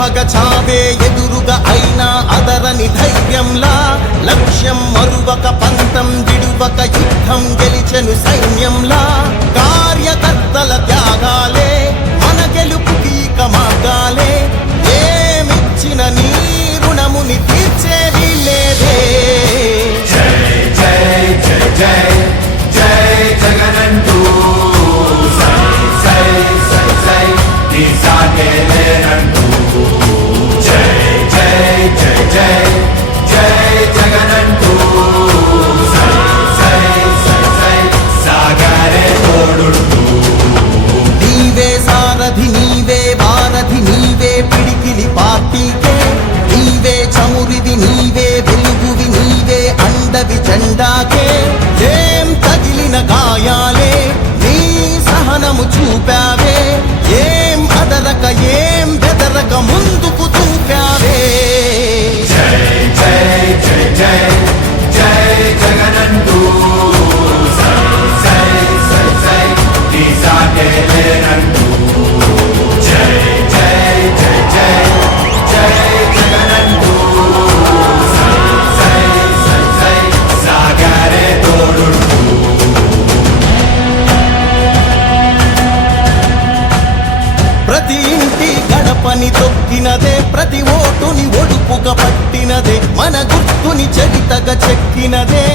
ప్రభగ చావే ఎదురుగా అయినా అదరని ధైర్యంలా లక్ష్యం మరువక పంతం విడువక యుద్ధం గెలిచెను సైన్యంలా కార్యకర్తల త్యాగాలే మన గెలుపుకి మార్గాలే ఏమిచ్చిన నీ రుణముని తీర్చేది లేదే జై జై జై జై జై జగనంటూ సై సై సై సై నీ సాగే లేనంటూ జై జై జై జై జై జగనంటూ సై సై సై సై సాగరే తోడుంటూ నీవే సారథి నీవే వారధి నీవే పిడికిలి పార్టీకే నీవే చమురివి నీవే వెలుగువి నీవే అండవి జెండాకే ఏం తగిలిన గాయాలే నీ సహనము చూపావే ఏం అదరక ఏం బెదరక ముందుకు దూపావే జై జై జై జై జై జగనంటూ సై సై సై సై నీ సాగే లేనంటూ జై జై జై జై జై జగనంటూ సై సై సై సై సాగరే తోడుంటూ ప్రతి ఇంటి గడపని తొక్కినదే ప్రతి ఓటుని ఒడుపుగా పట్టినదే మన గుర్తుని చరితగా చెక్కినదే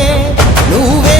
నువ్వే